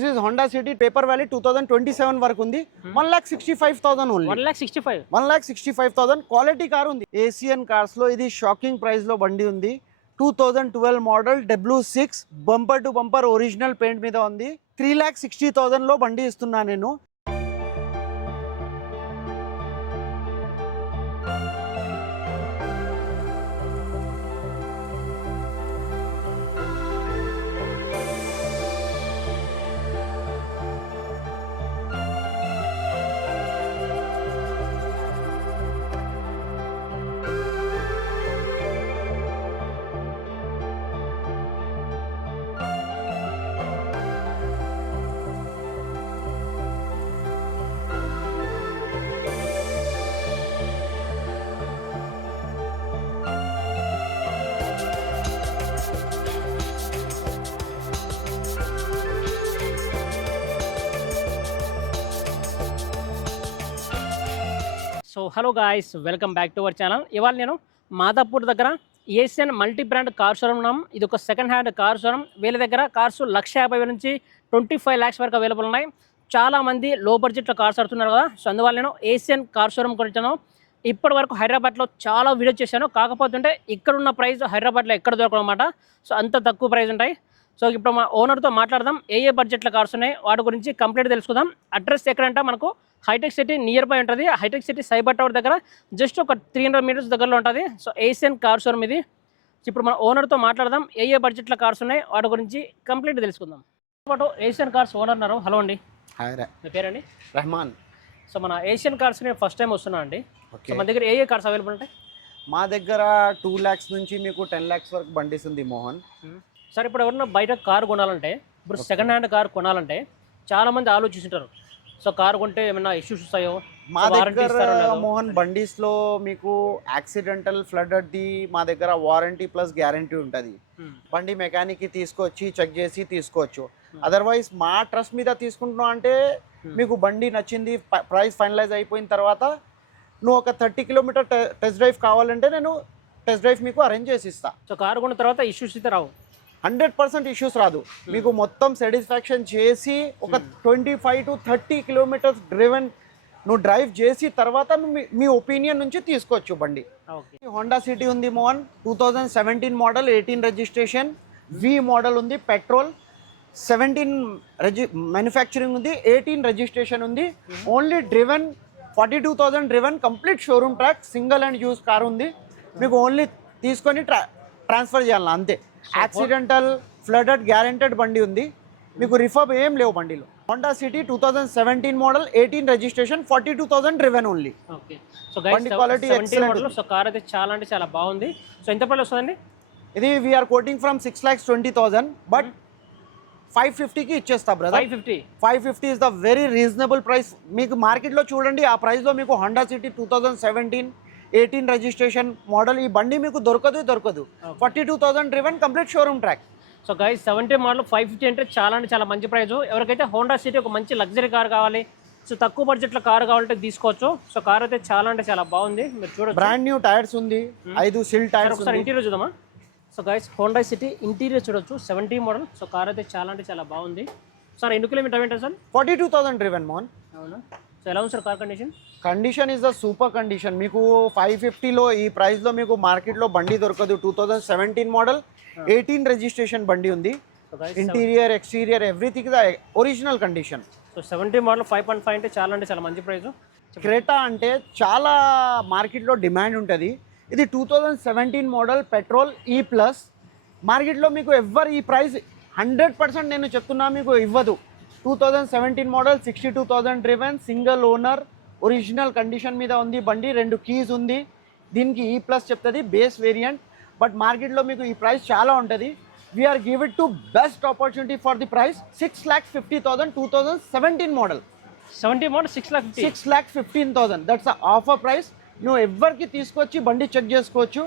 This is Honda City paper valid two thousand twenty seven వరకు ఉంది. One lakh sixty five thousand only one lakh sixty five one lakh sixty five thousand quality car ఉంది Asian కార్స్లో ఇది shocking ప్రైస్లో బండి ఉంది. Two thousand twelve model W six bumper to bumper original paint మీద ఉంది. త్రీ ల్యాక్ సిక్స్టీ థౌసండ్లో బండి ఇస్తున్నా నేను. So hello guys welcome back to our channel. ఇవాళ నేను మాదాపూర్ దగ్గర Asian multi brand car showroom ఉన్నాం. ఇది ఒక సెకండ్ హ్యాండ్ కార్ షోరూమ్. వీళ్ళ దగ్గర కార్స్ లక్ష యాభై వేల నుంచి ట్వంటీ ఫైవ్ ల్యాక్స్ వరకు అవైలబుల్ ఉన్నాయి. చాలా మంది లో బడ్జెట్లో కార్స్ ఆడుతున్నారు కదా. సో అందువల్ల నేను ఏషియన్ కార్ షోరూమ్ కొనిచ్చాను. ఇప్పటి వరకు హైదరాబాద్లో చాలా వీడియో చేశాను. కాకపోతే ఇక్కడ ఉన్న ప్రైస్ హైదరాబాద్లో ఎక్కడ దొరకడం అనమాట సో అంత తక్కువ ప్రైస్ ఉంటాయి. సో ఇప్పుడు మా ఓనర్తో మాట్లాడదాం. ఏ ఏ బడ్జెట్లో కార్స్ ఉన్నాయి? వాటి గురించి కంప్లీట్ తెలుసుకుందాం. అడ్రస్ ఎక్కడంటే? మనకు హైటెక్ సిటీ నియర్ బై ఉంటుంది. హైటెక్ సిటీ సైబర్ టవర్ దగ్గర జస్ట్ ఒక త్రీ హండ్రెడ్ మీటర్స్ దగ్గరలో ఉంటుంది. సో ఏషియన్ కార్ షోరూమ్ ఇది. ఇప్పుడు మన ఓనర్తో మాట్లాడదాం. ఏ ఏ బడ్జెట్లో కార్స్ ఉన్నాయి? వాటి గురించి కంప్లీట్ తెలుసుకుందాం. పాటు ఏషియన్ కార్స్ ఓనర్ ఉన్నారు. హలో అండి. హాయ్ మీ పేరండి? రెహమాన్. సో మన ఏషియన్ కార్స్ నేను ఫస్ట్ టైం వస్తున్నా అండి. సో మన దగ్గర ఏ ఏ కార్స్ అవైలబుల్ ఉంటాయి? మా దగ్గర టూ ల్యాక్స్ నుంచి మీకు టెన్ ల్యాక్స్ వరకు బండిస్ ఉంది మోహన్. సరే ఇప్పుడు ఎవరన్నా బయట కారు కొనాలంటే ఇప్పుడు సెకండ్ హ్యాండ్ కార్ కొనాలంటే చాలా మంది ఆలోచిస్తుంటారు. సో కారు కొంటే ఏమైనా ఇష్యూస్ వస్తాయో? మా దగ్గర? మోహన్ బండిస్లో మీకు యాక్సిడెంటల్ ఫ్లడ్ ది మా దగ్గర వారంటీ ప్లస్ గ్యారంటీ ఉంటుంది. బండి మెకానిక్కి తీసుకొచ్చి చెక్ చేసి తీసుకోవచ్చు. అదర్వైజ్ మా ట్రస్ట్ మీద తీసుకుంటున్నావు అంటే మీకు బండి నచ్చింది ప్రైస్ ఫైనలైజ్ అయిపోయిన తర్వాత నువ్వు ఒక థర్టీ కిలోమీటర్ టెస్ట్ డ్రైవ్ కావాలంటే నేను టెస్ట్ డ్రైవ్ మీకు అరేంజ్ చేసి ఇస్తా. సో కారు కొన్న తర్వాత ఇష్యూస్ అయితే రావు. హండ్రెడ్ పర్సెంట్ ఇష్యూస్ రాదు. మీకు మొత్తం సాటిస్ఫాక్షన్ చేసి ఒక twenty five to thirty kilometers driven నువ్వు డ్రైవ్ చేసి తర్వాత మీ- మీ ఒపీనియన్ నుంచి తీసుకోవచ్చు బండి. ఓకే. హోండా సిటీ ఉంది Mohan two thousand seventeen model eighteen registration V model ఉంది పెట్రోల్ సెవెంటీన్ రెజి మ్యానుఫ్యాక్చరింగ్ ఉంది ఎయిటీన్ రిజిస్ట్రేషన్ ఉంది. Only driven forty two thousand driven complete showroom track single and use car ఉంది. మీకు only తీసుకొని ట్రా transfer చేయాలి అంతే. యాక్సిడెంటల్ ఫ్లడెడ్ గ్యారెంటెడ్ బండి ఉంది. మీకు రిఫర్బ్ ఏం లేవు బండిలో. Honda City two thousand seventeen model eighteen registration forty two thousand driven only okay so బండి excellent. మోడల్ సో కార్ అయితే చాలా అంటే చాలా బాగుంది. సో ఎంత ప్రైస్ వస్తుందండి? ఇది we are quoting from six lakhs twenty thousand but five ఫిఫ్టీకి ఇచ్చేస్తా brother five fifty five fifty is the very reasonable price మీకు మార్కెట్లో చూడండి ఆ ప్రైస్లో మీకు Honda City two thousand seventeen eighteen registration model ఈ బండి మీకు దొరకదు దొరకదు. Forty two thousand driven complete showroom track so guys seventy model five fifty అంటే చాలా అంటే చాలా మంచి ప్రైస్ ఎవరికైతే హోండా సిటీ ఒక మంచి లగ్జరీ కార్ కావాలి సో తక్కువ బడ్జెట్లో కార్ కావాలంటే తీసుకోవచ్చు. సో కార్ అయితే చాలా అంటే చాలా బాగుంది. మీరు చూడొచ్చు. బ్రాండ్ న్యూ టైర్స్ ఉంది. ఐదు సిల్ టైర్స్ ఒకసారి ఇంటీరియర్ చూద్దామా? So guys Honda City interior చూడొచ్చు. సెవెంటీ మోడల్ సో కార్ అయితే చాలా అంటే చాలా బాగుంది. సార్ ఎన్ని కిలోమీటర్ ఏంటో sir forty two thousand driven Mohan. అవునా? సో ఎలా ఉంది sir car condition condition is the super condition. మీకు ఫైవ్ ఫిఫ్టీలో ఈ ప్రైస్లో మీకు మార్కెట్లో బండి దొరకదు. Two thousand seventeen model eighteen registration బండి ఉంది. Interior exterior everything the original condition so seventy model five point five అంటే చాలా అంటే చాలా మంచి ప్రైస్. క్రేటా అంటే చాలా మార్కెట్లో డిమాండ్ ఉంటుంది. ఇది two thousand seventeen model petrol ఈ ప్లస్ మార్కెట్లో మీకు ఎవ్వరు ఈ ప్రైస్ హండ్రెడ్ పర్సెంట్ నేను చెప్తున్నా మీకు ఇవ్వదు. Two thousand seventeen model sixty two thousand driven single owner original condition మీద ఉంది బండి రెండు కీస్ ఉంది. దీనికి ఈ ప్లస్ చెప్తుంది బేస్ వేరియంట్ బట్ మార్కెట్లో మీకు ఈ ప్రైస్ చాలా ఉంటుంది. We are give it to best opportunity for the price six lakhs fifty thousand two thousand seventeen model seventy model six fifty six lakh fifteen thousand that's offer price నువ్వు ఎవరికి తీసుకొచ్చి బండి check చేసుకోవచ్చు.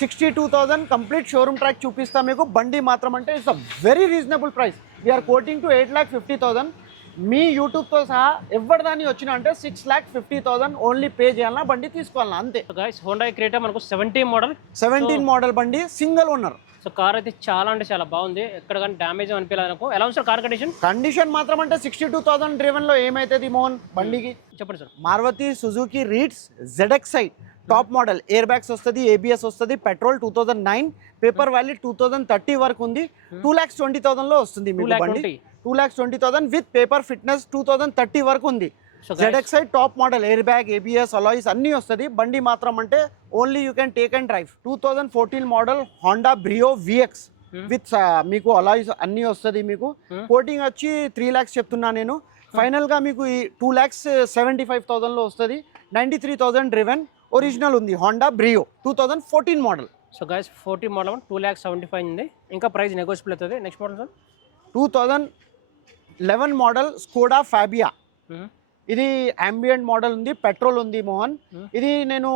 Sixty two thousand complete showroom track చూపిస్తా మీకు. బండి మాత్రం అంటే it's a very reasonable price we are quoting to eight lakh fifty thousand మీ యూట్యూబ్తో సహా ఎవరి దాన్ని వచ్చిన అంటే six lakh fifty thousand only pay చేయాలన్నా బండి తీసుకోవాలన్నా అంతే. హోండా క్రియేటర్ మనకు సెవెంటీ మోడల్ సెవెంటీన్ మోడల్ బండి సింగిల్ ఓనర్ సో కార్ అయితే చాలా అంటే చాలా బాగుంది. ఎక్కడ కానీ డ్యామేజ్ అనిపించలేదు నాకు. ఎలా ఉంది సార్ కార్ కండిషన్ కండిషన్ మాత్రం అంటే సిక్స్టీ టూ థౌసండ్ డ్రివెన్లో ఏమైతుంది మోహన్ బండికి? చెప్పండి sir Maruti Suzuki Ritz ZXI top model air bags వస్తుంది ఏబిఎస్ వస్తుంది petrol two thousand nine paper value two thousand thirty వరకు ఉంది. టూ ల్యాక్స్ ట్వంటీ థౌసండ్లో వస్తుంది టూ మీకు ల్యాక్ బండి. Two lakhs twenty thousand with paper fitness two thousand thirty వరకు ఉంది. So ZXI top model air bag ABS alloys అన్నీ వస్తుంది. బండి మాత్రం అంటే only you can take and drive two thousand fourteen model Honda Brio VX Hmm. With మీకు alloys అన్నీ వస్తుంది మీకు. Hmm. కోటింగ్ వచ్చి త్రీ ల్యాక్స్ చెప్తున్నా నేను. ఫైనల్గా మీకు ఈ టూ ల్యాక్స్ సెవెంటీ ఫైవ్ థౌసండ్లో వస్తుంది. Ninety three thousand driven original ఉంది Honda Brio two thousand fourteen model so guys forty model two lakh seventy five ఉంది. ఇంకా ప్రైస్ నెగోషియబుల్ అవుతుంది. Next model sir two thousand eleven model Skoda Fabia ఇది ambient model ఉంది petrol ఉంది మోహన్. ఇది నేను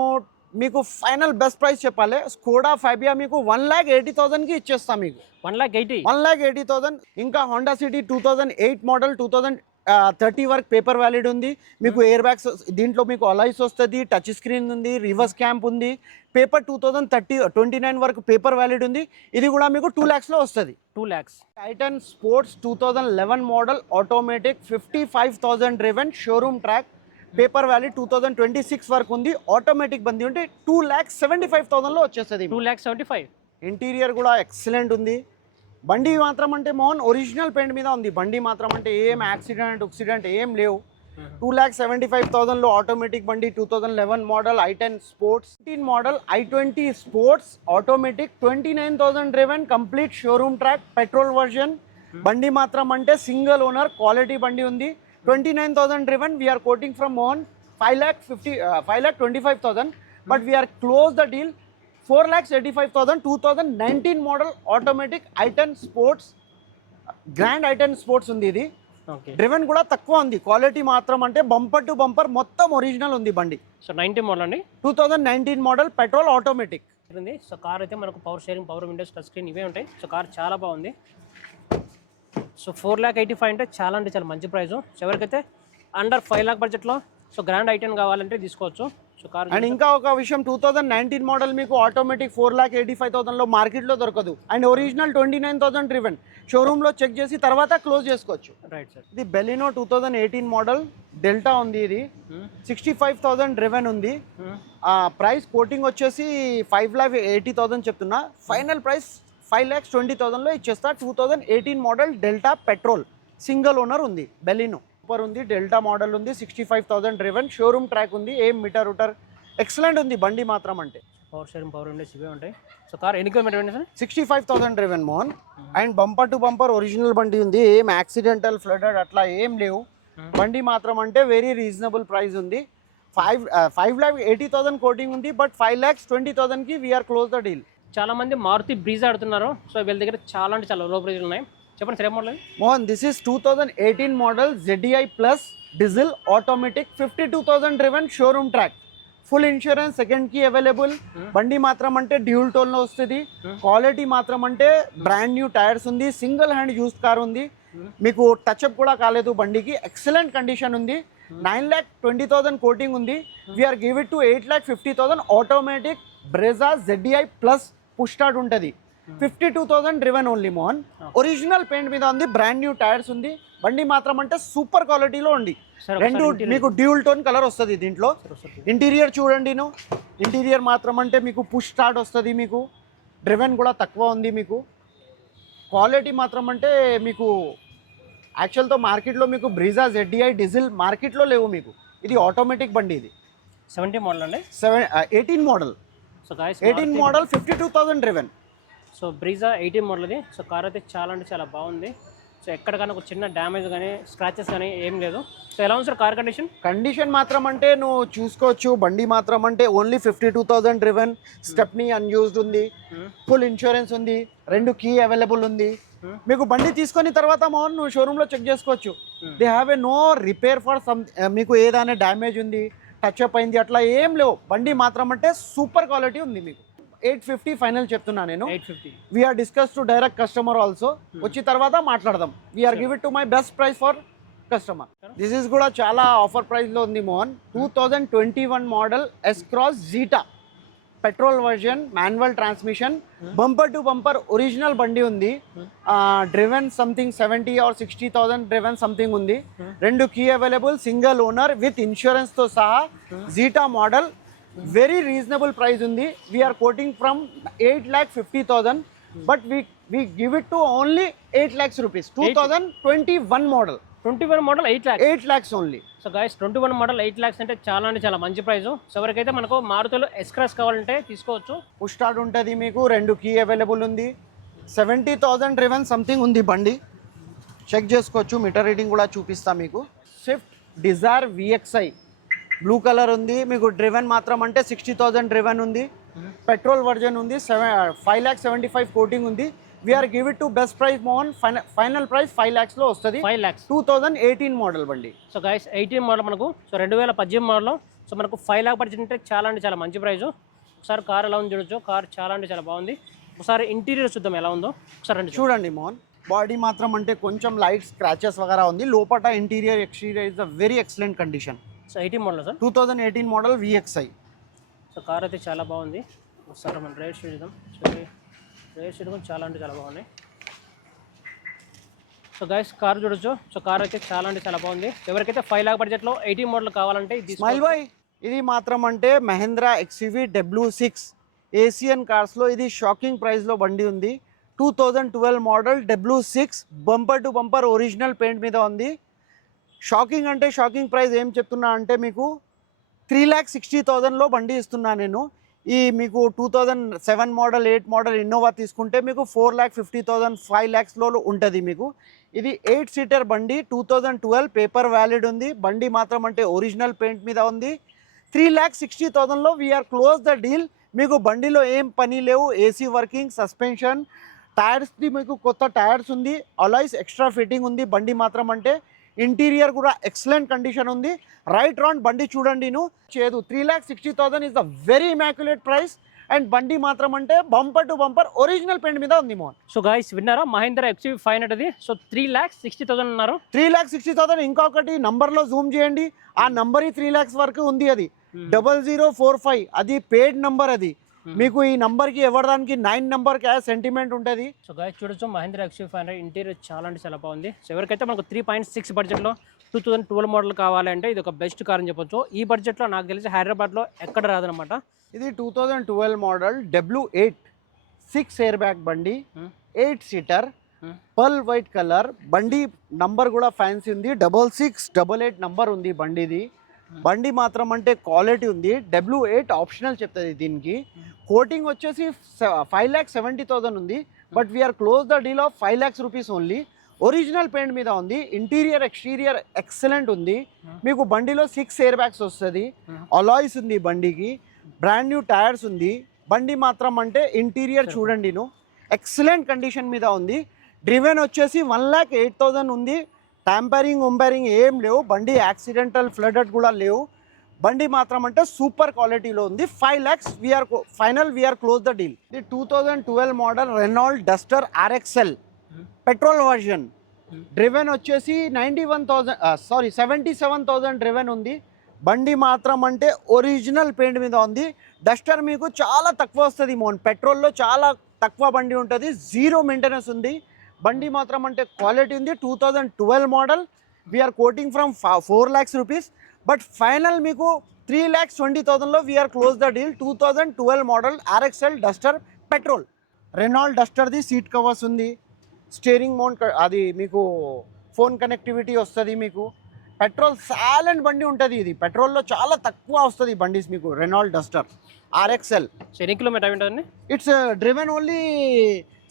మీకు ఫైనల్ బెస్ట్ ప్రైస్ చెప్పాలి. స్కోడా ఫైబియా మీకు వన్ ల్యాక్ ఎయిటీ థౌసండ్కి ఇచ్చేస్తాం మీకు. One lakh eighty. One lakh eighty thousand ఇంకా Honda City two thousand eight model two thousand thirty వరకు పేపర్ వ్యాలిడ్ ఉంది. మీకు ఎయిర్ బ్యాగ్స్ దీంట్లో మీకు అలాయిస్ వస్తుంది టచ్ స్క్రీన్ ఉంది రివర్స్ క్యాంప్ ఉంది. Paper two thousand thirty twenty nine వరకు పేపర్ వ్యాలిడ్ ఉంది. ఇది కూడా మీకు టూ ల్యాక్స్లో వస్తుంది. Two lakhs titan sports two thousand eleven model automatic fifty five thousand driven showroom track paper valid two thousand twenty six వరకు ఉంది. ఆటోమేటిక్ బంది ఉంటే టూ ల్యాక్స్ సెవెంటీ ఫైవ్ థౌసండ్లో వచ్చేస్తుంది. Two lakh seventy five interior కూడా excellent ఉంది. బండి మాత్రం అంటే మోహన్ ఒరిజినల్ పెయింట్ మీద ఉంది. బండి మాత్రం అంటే ఏం యాక్సిడెంట్ ఒక్సిడెంట్ ఏం లేవు. టూ ల్యాక్ సెవెంటీ ఫైవ్ థౌసండ్లో ఆటోమేటిక్ బండి two thousand eleven model I ten sports fifteen model I twenty sports automatic twenty nine thousand driven complete showroom track petrol version బండి మాత్రం అంటే సింగిల్ ఓనర్ క్వాలిటీ బండి ఉంది. Twenty nine thousand driven we are quoting from Mohan five lakh fifty five lakh twenty five thousand but we are close the deal four lakhs eighty five thousand two thousand nineteen model automatic I ten sports grand I ten sports ఉంది ఇది. Okay. Driven కూడా తక్కువ ఉంది. Quality మాత్రం అంటే bumper to bumper మొత్తం original ఉంది బండి. సో నైంటీ మోడల్ అండి? Two thousand nineteen model petrol automatic ఉంది. సో కార్ అయితే మనకు power steering power windows touch screen ఇవే ఉంటాయి. సో కార్ చాలా బాగుంది. So four lakh eighty five అంటే చాలా అంటే చాలా మంచి ప్రైస్ ఎవరికైతే అండర్ ఫైవ్ ల్యాక్ బడ్జెట్లో సో గ్రాండ్ ఐటెం కావాలంటే తీసుకోవచ్చు. అండ్ ఇంకా ఒక విషయం టూ థౌజండ్ నైన్టీన్ మోడల్ మీకు automatic four lakh eighty five థౌసండ్లో మార్కెట్లో దొరకదు. And original twenty nine thousand driven షోరూంలో చెక్ చేసి తర్వాత క్లోజ్ చేసుకోవచ్చు. రైట్ సార్ ఇది Baleno two thousand eighteen model Delta ఉంది ఇది. సిక్స్టీ ఫైవ్ థౌసండ్ డ్రివెన్ ఉంది. ఆ ప్రైస్ కోటింగ్ వచ్చేసి ఫైవ్ ల్యాక్ ఎయిటీ థౌసండ్ చెప్తున్నా. Final price five lakhs twenty థౌసండ్లో ఇచ్చేస్తా two thousand eighteen model Delta petrol single owner ఉంది బెలినో సూపర్ ఉంది డెల్టా మోడల్ ఉంది sixty five thousand driven showroom track ఉంది ఏం మీటర్ ఉటర్ ఎక్సలెంట్ ఉంది బండి మాత్రం అంటే. పవర్ షేరింగ్ పవర్ విండోస్ ఇవే ఉంటాయి. సో కార్ ఎన్ని kilometer sir? Sixty five thousand driven Mohan. And bumper to bumper original బండి ఉంది ఏం యాక్సిడెంటల్ ఫ్లడెడ్ అట్లా ఏం లేవు. బండి మాత్రం అంటే వెరీ రీజనబుల్ ప్రైస్ ఉంది. Five five lakh eighty thousand quoting ఉంది but five lakhs twenty థౌసండ్కి we are close the deal చాలా మంది మారుతి బ్రీజ్ ఆడుతున్నారు. సో వీళ్ళ దగ్గర చాలా అంటే చాలా లో ప్రైజ్ ఉన్నాయి. చెప్పండి సరే model Mohan this is two thousand eighteen model ZI plus diesel automatic fifty two thousand driven showroom track full insurance సెకండ్కి అవైలబుల్ బండి మాత్రం అంటే డ్యూల్ టోన్లో వస్తుంది. క్వాలిటీ మాత్రం అంటే బ్రాండ్ న్యూ టైర్స్ ఉంది. సింగిల్ హ్యాండ్ యూస్డ్ కార్ ఉంది. మీకు టచ్అప్ కూడా కాలేదు బండికి. ఎక్సలెంట్ కండిషన్ ఉంది. Nine lakh twenty thousand quoting ఉంది. We're give it to eight lakh fifty thousand automatic Brezza ZI plus push start ఉంటుంది. Fifty two thousand driven only Mohan. Original paint మీద ఉంది బ్రాండ్ న్యూ టైర్స్ ఉంది. బండి మాత్రం అంటే super క్వాలిటీలో ఉంది. రెండు మీకు డ్యూల్ టోన్ కలర్ వస్తుంది దీంట్లో. ఇంటీరియర్ చూడండి నువ్వు ఇంటీరియర్ మాత్రం అంటే మీకు పుష్ స్టార్ట్ వస్తుంది మీకు. డ్రివెన్ కూడా తక్కువ ఉంది మీకు. క్వాలిటీ మాత్రం అంటే మీకు యాక్చువల్తో మార్కెట్లో మీకు బ్రీజా జెడ్డీఐ డీజిల్ మార్కెట్లో లేవు మీకు. ఇది ఆటోమేటిక్ బండి ఇది. సెవెంటీ మోడల్ అండి? Seven eighteen model so eighteen model fifty two thousand driven so Brezza eighty model ఇది సో కార్ అయితే చాలా అంటే చాలా బాగుంది. సో ఎక్కడికైనా ఒక చిన్న డ్యామేజ్ కానీ స్క్రాచెస్ కానీ ఏం లేదు. సో ఎలా ఉంది సార్ కార్ కండిషన్? కండిషన్ మాత్రం అంటే నువ్వు చూసుకోవచ్చు. బండి మాత్రం అంటే only fifty two thousand driven. Stepney unused ఉంది. ఫుల్ ఇన్సూరెన్స్ ఉంది. రెండు కీ అవైలబుల్ ఉంది. మీకు బండి తీసుకొని తర్వాత మోహన్ నువ్వు షోరూంలో చెక్ చేసుకోవచ్చు. They have a no repair for some మీకు ఏదైనా డ్యామేజ్ ఉంది టచ్ అప్ అయింది అట్లా ఏం లేవు. బండి మాత్రం అంటే సూపర్ క్వాలిటీ ఉంది మీకు. ఎయిట్ ఫిఫ్టీ ఫైనల్ చెప్తున్నా నేను. We're discuss to direct customer also వచ్చి తర్వాత మాట్లాడదాం. We're give it to my best price for customer this is కూడా చాలా ఆఫర్ ప్రైస్లో ఉంది Mohan. Two thousand twenty one model S cross Zeta petrol version manual transmission bumper to bumper original బండి ఉంది. Driven something seventy or sixty thousand driven something ఉంది. రెండు key available single owner with ఇన్సూరెన్స్తో సహా Zeta model very reasonable price ఉంది. We're quoting from eight lakh fifty thousand but we we give it to only eight lakhs rupees two thousand twenty one model twenty one model eight lakhs eight lakhs only so guys twenty one model eight lakhs అంటే చాలా అంటే చాలా మంచి price so ఎవరికైతే మనకు మారుతిలో express కావాలంటే తీసుకోవచ్చు. Push start ఉంటుంది మీకు రెండు కీ అవైలబుల్ ఉంది. సెవెంటీ థౌజండ్ డ్రివెన్ సంథింగ్ ఉంది బండి. చెక్ చేసుకోవచ్చు మీటర్ రీడింగ్ కూడా చూపిస్తా మీకు. Swift Dzire VXI blue colour ఉంది మీకు డ్రివెన్ మాత్రం అంటే సిక్స్టీ థౌజండ్ డ్రివెన్ ఉంది. పెట్రోల్ వర్జన్ ఉంది seven five lakh seventy five quoting ఉంది. We're give it to best price Mohan final price five ల్యాక్స్లో వస్తుంది. Five lakhs two thousand eighteen model బండి. So guys eighteen model మనకు so రెండు వేల పద్దెనిమిది model so మనకు five lakh అంటే చాలా అంటే చాలా మంచి ప్రైస్ ఒకసారి కార్ ఎలా ఉంది చూడొచ్చు. కార్ చాలా అంటే చాలా బాగుంది. ఒకసారి ఇంటీరియర్ చూద్దాం ఎలా ఉందో. ఒకసారి చూడండి మోహన్ బాడీ మాత్రం అంటే కొంచెం లైట్ స్క్రాచెస్ వగేరా ఉంది. లోపల interior exterior is a very excellent condition so eighteen model sir? Two thousand eighteen model VXI so car అయితే చాలా బాగుంది. ఒకసారి మనం రైట్ చూద్దాం. చూడండి రైట్ కూడా చాలా అంటే చాలా బాగున్నాయి. సో గైస్ కార్ చూడొచ్చు. సో కార్ అయితే చాలా అంటే చాలా బాగుంది. ఎవరికైతే ఫైవ్ లాక్ బడ్జెట్లో ఎయిటీన్ మోడల్ కావాలంటే ఇది స్మైల్ బాయ్ ఇది మాత్రం అంటే Mahindra XUV W six Asian కార్స్లో ఇది షాకింగ్ ప్రైస్లో బండి ఉంది. Two thousand twelve model W six bumper to bumper original paint మీద ఉంది. షాకింగ్ అంటే షాకింగ్ ప్రైస్ ఏం చెప్తున్నా అంటే మీకు త్రీ ల్యాక్ సిక్స్టీ థౌజండ్లో బండి ఇస్తున్నా నేను. ఈ మీకు two thousand seven model eight model Innova తీసుకుంటే మీకు four lakh fifty thousand five ల్యాక్స్లో ఉంటుంది మీకు. ఇది ఎయిట్ సీటర్ బండి two thousand twelve paper valid ఉంది. బండి మాత్రం అంటే ఒరిజినల్ పెయింట్ మీద ఉంది. త్రీ ల్యాక్ సిక్స్టీ థౌజండ్లో వీఆర్ క్లోజ్ ద డీల్ మీకు బండిలో ఏం పని లేవు. ఏసీ వర్కింగ్ సస్పెన్షన్ టైర్స్ది మీకు కొత్త టైర్స్ ఉంది. అలాయిస్ ఎక్స్ట్రా ఫిట్టింగ్ ఉంది. బండి మాత్రం అంటే ఇంటీరియర్ కూడా ఎక్సలెంట్ కండిషన్ ఉంది. రైట్ రౌండ్ బండి చూడండి నువ్వు చేదు three lakh sixty thousand is the very immaculate price. And బండి మాత్రం అంటే bumper to bumper original paint మీద ఉంది మోహన్. సో గాయస్ విన్నారా? మహేంద్ర ఎక్స్యూ ఫైవ్ హండ్రెడ్ అది. So three lakhs sixty thousand అన్నారు. త్రీ ల్యాక్ సిక్స్టీ థౌసండ్ ఇంకొకటి నంబర్లో జూమ్ చేయండి. ఆ నంబర్ ఈ త్రీ ల్యాక్స్ వరకు ఉంది అది. డబల్ జీరో ఫోర్ ఫైవ్ అది పేడ్ నంబర్ అది. మీకు ఈ నంబర్కి ఎవరిదానికి నైన్ నంబర్కి సెంటిమెంట్ ఉంటుంది? సో గాయస్ చూడొచ్చు Mahindra XU five hundred interior చాలా అంటే చాలా బాగుంది. సో ఎవరికైతే మనకు త్రీ పాయింట్ సిక్స్ బడ్జెట్లో టూ థౌసండ్ ట్వెల్వ్ మోడల్ కావాలంటే ఇది ఒక బెస్ట్ కార్ అని చెప్పొచ్చు. ఈ బడ్జెట్లో నాకు తెలిసి హైదరాబాద్లో ఎక్కడ రాదనమాట. ఇది two thousand twelve model W eight six air bag బండి Hmm. Eight seater Hmm. Pearl white colour బండి నంబర్ కూడా ఫ్యాన్సీ ఉంది. Double six double eight number ఉంది బండిది. బండి మాత్రం అంటే క్వాలిటీ ఉంది. డబ్ల్యూ ఎయిట్ ఆప్షనల్ చెప్తుంది దీనికి. కోటింగ్ వచ్చేసి ఫైవ్ ల్యాక్ సెవెంటీ థౌసండ్ ఉంది. But we're close the deal of five lakhs rupees only original paint మీద ఉంది. ఇంటీరియర్ ఎక్స్టీరియర్ ఎక్సలెంట్ ఉంది. మీకు బండిలో సిక్స్ ఎయిర్ బ్యాగ్స్ వస్తుంది. అలాయిస్ ఉంది బండికి. బ్రాండ్ న్యూ టైర్స్ ఉంది. బండి మాత్రం అంటే ఇంటీరియర్ చూడండి నువ్వు. ఎక్సలెంట్ కండిషన్ మీద ఉంది. డ్రివెన్ వచ్చేసి వన్ ల్యాక్ ఎయిట్ థౌజండ్ ఉంది. ట్యాంపరింగ్ ఉంపరింగ్ ఏం లేవు. బండి యాక్సిడెంటల్ ఫ్లడెడ్ కూడా లేవు. బండి మాత్రం అంటే సూపర్ క్వాలిటీలో ఉంది. Five lakhs we're final we're close the deal ఇది two thousand twelve model Renault Duster RXL petrol version. Driven వచ్చేసి ninety one thousand sorry seventy seven thousand driven ఉంది. బండి మాత్రం అంటే ఒరిజినల్ పెయింట్ మీద ఉంది. డస్టర్ మీకు చాలా తక్కువ వస్తుంది మోన్ పెట్రోల్లో చాలా తక్కువ బండి ఉంటుంది. జీరో మెయింటెనెన్స్ ఉంది. బండి మాత్రం అంటే క్వాలిటీ ఉంది. Two thousand twelve model. We're quoting from four lakhs rupees but final మీకు three lakhs twenty థౌసండ్లో we're close the deal two thousand twelve model RXL Duster petrol Renault డస్టర్ది seat covers ఉంది. Steering mount అది మీకు phone connectivity వస్తుంది మీకు. Petrol silent బండి ఉంటుంది ఇది. పెట్రోల్లో చాలా తక్కువ వస్తుంది బండిస్ మీకు. రెనాల్డ్ డస్టర్ ఆర్ఎక్స్ఎల్ ఎన్ని kilometre it's driven only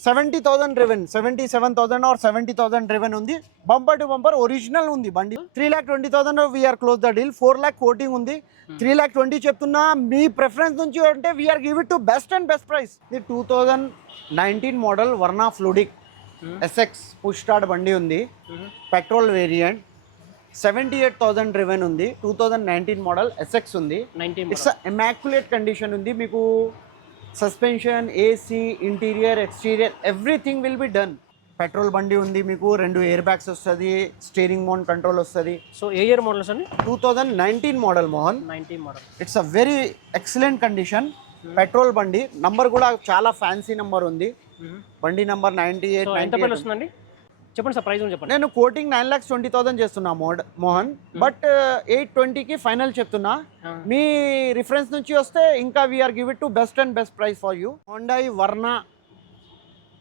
seventy thousand driven seventy seven thousand or seventy thousand driven ఉంది. బంపర్ టు బంపర్ ఒరిజినల్ ఉంది బండి. Three lakh twenty thousand we're close the deal four lakh quoting ఉంది. Three lakh twenty చెప్తున్నా మీ preference నుంచి అంటే we're give it to best and best price ఇది two thousand nineteen model Verna fluidic SX push start బండి ఉంది. Petrol variant seventy eight thousand driven ఉంది. Two thousand nineteen model SX ఉంది. It's immaculate condition ఉంది. మీకు suspension AC interior exterior everything will be done. Petrol బండి ఉంది మీకు రెండు ఎయిర్ బ్యాగ్స్ వస్తుంది స్టీరింగ్ మోన్ కంట్రోల్ వస్తుంది. సో ఏ ఇయర్ మోడల్స్ అండి? Two thousand nineteen model Mohan. Nineteen model. It's a very excellent condition petrol బండి నంబర్ కూడా చాలా ఫ్యాన్సీ నంబర్ ఉంది. బండి నంబర్ నైన్టీ ఎయిట్ బిల్ వస్తుందండి? చెప్పండి సార్ ప్రైస్ చెప్పండి. నేను quoting nine lakhs twenty thousand చేస్తున్నా మోడ్ మోహన్. బట్ ఎయిట్ ట్వంటీకి ఫైనల్ చెప్తున్నా. మీ రిఫరెన్స్ నుంచి వస్తే ఇంకా we're give it to best and best price for you Hyundai Verna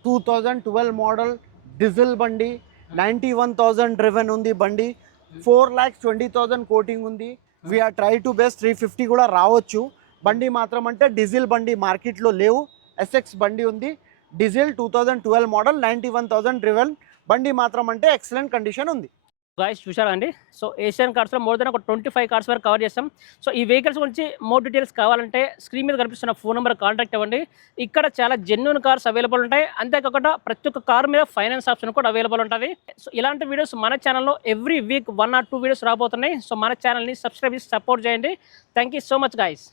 two thousand twelve model diesel బండి నైంటీ వన్ థౌజండ్ డ్రివెన్ ఉంది బండి. Four lakhs twenty thousand quoting ఉంది. We're try to best three fifty కూడా రావచ్చు. బండి మాత్రం అంటే diesel బండి మార్కెట్లో లేవు. ఎస్ఎక్స్ బండి ఉంది. Diesel two thousand twelve model ninety one thousand driven బండి మాత్రం అంటే ఎక్సలెంట్ కండిషన్ ఉంది. గాయస్ చూసారా అండి సో ఏషియన్ కార్స్లో మోర్ దెన్ ఒక ట్వంటీ ఫైవ్ కార్స్ వరకు కవర్ చేస్తాం. సో ఈ వెహికల్స్ గురించి మోర్ డీటెయిల్స్ కావాలంటే స్క్రీన్ మీద కనిపిస్తున్న ఫోన్ నెంబర్ కాంటాక్ట్ అవ్వండి. ఇక్కడ చాలా జెన్యున్ కార్స్ అవైలబుల్ ఉంటాయి. అంతేకాకుండా ప్రతి ఒక్క కార్ మీద ఫైనాన్స్ ఆప్షన్ కూడా అవైలబుల్ ఉంటుంది. సో ఇలాంటి వీడియోస్ మన ఛానల్లో every week one or two videos రాబోతున్నాయి. సో మన ఛానల్ని సబ్స్క్రైబ్ చేసి సపోర్ట్ చేయండి. Thank you so much guys